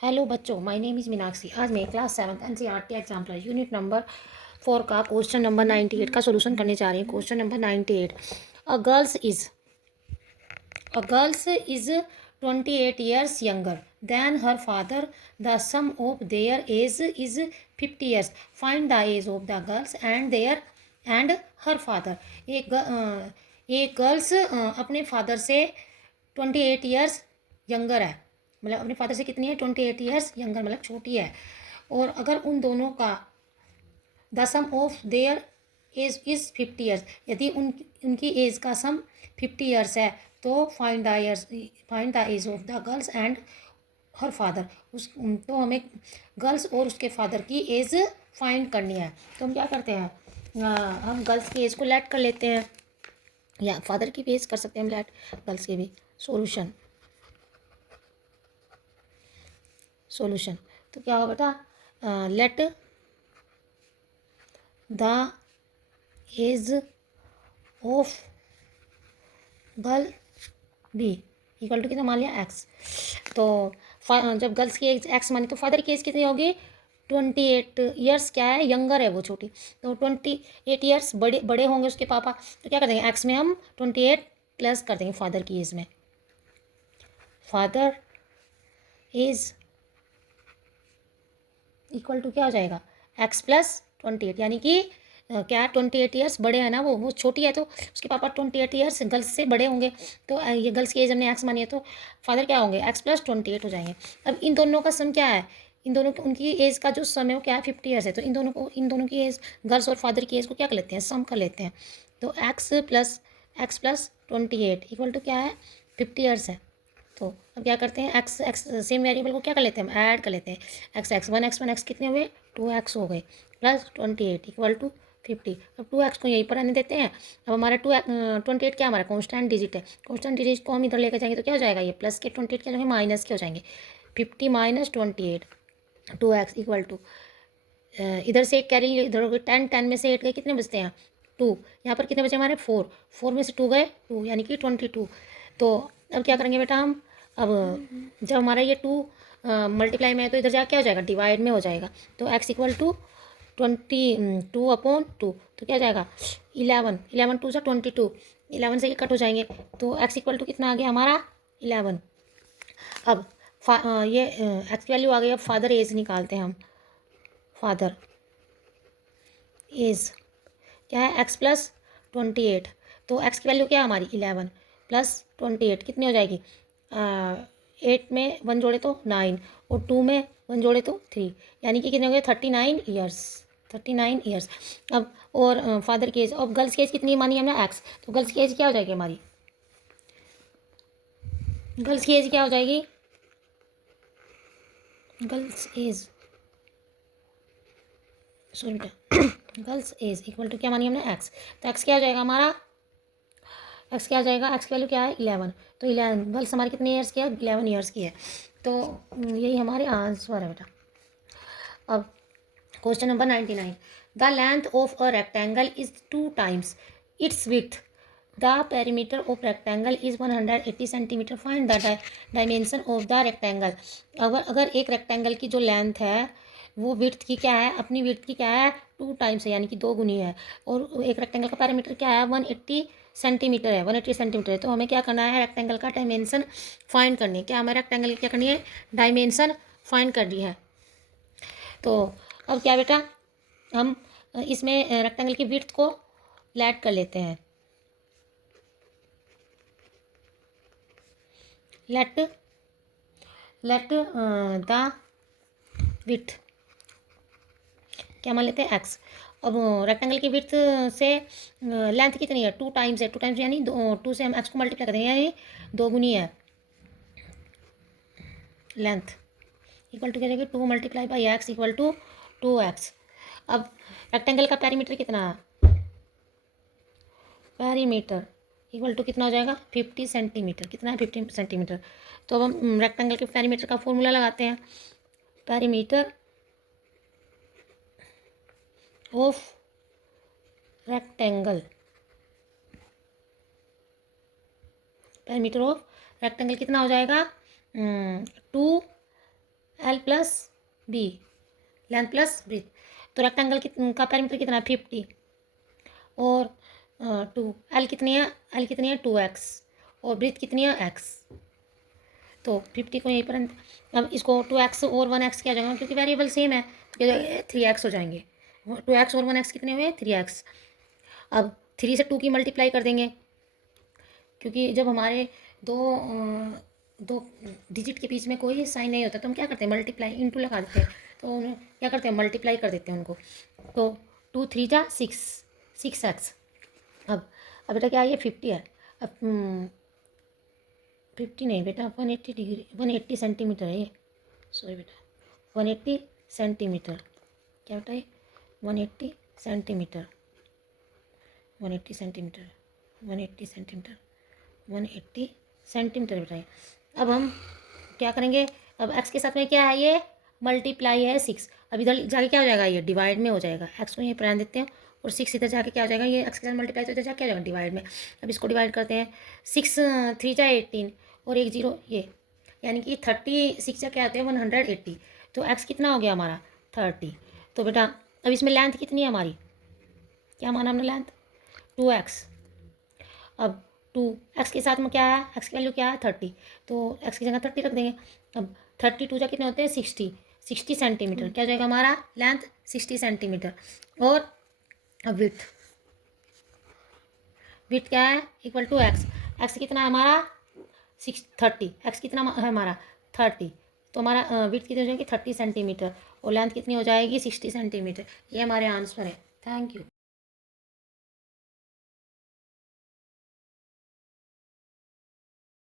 Hello बच्चों, my name is Meenakshi. आज मैं class 7 NCERT example unit number 4 का क्वेश्चन नंबर 98 का सोल्यूशन करने जा रही हूँ। Question number 98। A girls is 28 years younger than her father. The sum of their age is 50 years. Find the age of the girls and her father. एक girls अपने father से 28 years younger है, मतलब अपने फादर से कितनी है, 28 years younger, मतलब छोटी है। और अगर उन दोनों का the sum of their age is 50 years, यदि उनकी एज का सम 50 years है, तो find the age of the girls and her father. तो हमें गर्ल्स और उसके फादर की एज फाइंड करनी है। तो हम क्या करते हैं, हम गर्ल्स की एज को लेट कर लेते हैं, या फादर की भी एज कर सकते हैं हम लेट, गर्ल्स की भी। सॉल्यूशन तो क्या होगा बेटा, let the age of girl be equal to कितना मान लिया, एक्स। तो जब गर्ल्स की एज एक्स मानी तो फादर की एज कितनी होगी, 28 years क्या है, यंगर है वो, छोटी। तो 28 years बड़े बड़े होंगे उसके पापा, तो क्या कर देंगे, एक्स में हम 28 प्लस कर देंगे फादर की एज में। फादर एज इक्वल टू क्या हो जाएगा, एक्स प्लस 28, यानी कि क्या 28 years बड़े हैं ना, वो छोटी है तो उसके पापा 28 years गर्ल्स से बड़े होंगे। तो ये गर्ल्स की एज हमने एक्स मानी है, तो फादर क्या होंगे, एक्स प्लस 28 हो जाएंगे। अब इन दोनों का सम क्या है, इन दोनों उनकी एज का जो सम है वो क्या है, 50 years है। तो इन दोनों की एज, गर्ल्स और फादर की एज को क्या कर लेते हैं, सम कर लेते हैं। तो एक्स प्लस 28 इक्वल टू क्या है, 50 years है। तो अब क्या करते हैं, एक्स एक्स सेम वेरिएबल को क्या कर लेते हैं, हम ऐड कर लेते हैं। एक्स कितने हुए, 2x हो गए, प्लस 28 इक्वल टू 50। अब 2x को यहीं पर आने देते हैं। अब हमारा 28 क्या, हमारा कॉन्स्टेंट डिजिट है। कॉन्स्टेंट डिजिट को हम इधर लेकर जाएंगे तो क्या हो जाएगा, ये प्लस के 28 क्या हो जाएंगे, माइनस के हो जाएंगे। 50 माइनस 28, 2x इक्वल टू, इधर से एक कैरी इधर हो गई, 10 में से 8 गए, कितने बचते हैं, 2। यहाँ पर कितने बचे हमारे, 4 में से 2 गए, 2 यानी कि 22। तो अब क्या करेंगे बेटा हम, अब जब हमारा ये 2 मल्टीप्लाई में है तो इधर जा क्या हो जाएगा, डिवाइड में हो जाएगा। तो x इक्वल टू 22/2, तो क्या जाएगा, 11 2 से 22, 11 से ये कट हो जाएंगे। तो x इक्वल टू कितना आ गया हमारा, 11। अब ये x वैल्यू आ गई। अब फादर एज निकालते हैं हम। फादर एज क्या है, x प्लस 28। तो x की वैल्यू क्या है हमारी, 11 प्लस 28 कितनी हो जाएगी, 8 में 1 जोड़े तो 9, और 2 में 1 जोड़े तो 3, यानी कि कितने हो गए, 39 ईयर्स। अब और फादर की एज, अब गर्ल्स की एज कितनी मानी हमने, एक्स। तो गर्ल्स की एज क्या हो जाएगी हमारी, गर्ल्स की एज क्या हो जाएगी, girls age sorry girls age equal to क्या मानी हमने, एक्स। तो एक्स क्या हो जाएगा हमारा, एक्स क्या आ जाएगा, एक्स की वैल्यू क्या है, 11। तो 11 गर्ल्स हमारी कितने ईयर्स की है, 11 ईयर्स की है। तो यही हमारे आंसर है बेटा। अब question number 99। The length of a rectangle is 2 times it's width. The perimeter of rectangle is 180 centimetre. Find the dimension of the rectangle. अगर एक रेक्टेंगल की जो लेंथ है वो विड्थ की क्या है, अपनी विड्थ की क्या है, 2 times है, यानी कि 2 गुनी है। और एक रेक्टेंगल का पैरामीटर क्या है, 180 सेंटीमीटर है, 180 सेंटीमीटर है। तो हमें क्या करना है, रेक्टेंगल का डायमेंशन फाइंड करनी है। क्या हमें रेक्टेंगल की क्या करनी है, डायमेंशन फाइंड करनी है। तो अब क्या बेटा, हम इसमें रेक्टेंगल की विड्थ को लेट कर लेते हैं। लेट द विड्थ क्या मान लेते हैं, एक्स। अब रेक्टेंगल की विड्थ से लेंथ कितनी है, 2 times है, 2 times यानी 2 से हम एक्स को मल्टीप्लाई कर देंगे, यानी 2 गुनी है लेंथ। इक्वल टू क्या जाएगी, 2 multiply by x equal to 2x। अब रेक्टेंगल का पेरीमीटर कितना है, पेरीमीटर इक्वल टू कितना हो जाएगा, 50 सेंटीमीटर। कितना है, 50 सेंटीमीटर। तो अब हम रेक्टेंगल के पेरीमीटर का फॉर्मूला लगाते हैं। Perimeter of rectangle, perimeter of rectangle कितना हो जाएगा, 2 plus b, length plus breadth. तो रेक्टेंगल का पेरीमीटर कितना है 50 और 2, एल कितनी है, एल कितनी है 2x और ब्रीथ कितनी है x। तो 50 को यहीं पर, अब इसको 2x और 1x क्या हो जाएगा, क्योंकि वेरिएबल सेम है तो 3x हो जाएंगे। 2x और 1x कितने हुए 3x। अब 3 से 2 की मल्टीप्लाई कर देंगे, क्योंकि जब हमारे दो डिजिट के बीच में कोई साइन नहीं होता तो हम क्या करते हैं मल्टीप्लाई इनटू लगा देते हैं, तो क्या करते हैं मल्टीप्लाई कर देते हैं उनको। तो 2 3 जा 6x। अब बेटा क्या ये 50 है, अब 50 नहीं बेटा 180 डिग्री 180 सेंटीमीटर है ये, सॉरी बेटा 180 सेंटीमीटर, क्या बेटा ये 180 सेंटीमीटर 180 सेंटीमीटर 180 सेंटीमीटर 180 सेंटीमीटर बेटा। अब हम क्या करेंगे, अब x के साथ में क्या है ये मल्टीप्लाई है 6, अब इधर जाके क्या हो जाएगा ये डिवाइड में हो जाएगा, x को ये प्राइम देते हैं और 6 इधर जाके क्या हो जाएगा ये x के साथ मल्टीप्लाई तो इधर जाके क्या हो जाएगा डिवाइड में। अब इसको डिवाइड करते हैं, 6 3 जा 18 और 1 0 ये, यानी कि 36 जा क्या होते हैं 180। तो x कितना हो गया हमारा 30। तो बेटा अब इसमें लेंथ कितनी है हमारी, क्या माना हमने लेंथ 2x। अब 2x के साथ में क्या है, x की वैल्यू क्या है 30, तो x की जगह 30 रख देंगे। अब 32 जा कितने होते हैं 60 सेंटीमीटर, क्या हो जाएगा हमारा लेंथ 60 सेंटीमीटर। और अब विथ क्या है इक्वल टू x कितना है हमारा 30, x कितना है हमारा 30, तो हमारा विथ कितनी हो जाएगी 30 सेंटीमीटर और लेंथ कितनी हो जाएगी 60 सेंटीमीटर। ये हमारे आंसर है। Thank you.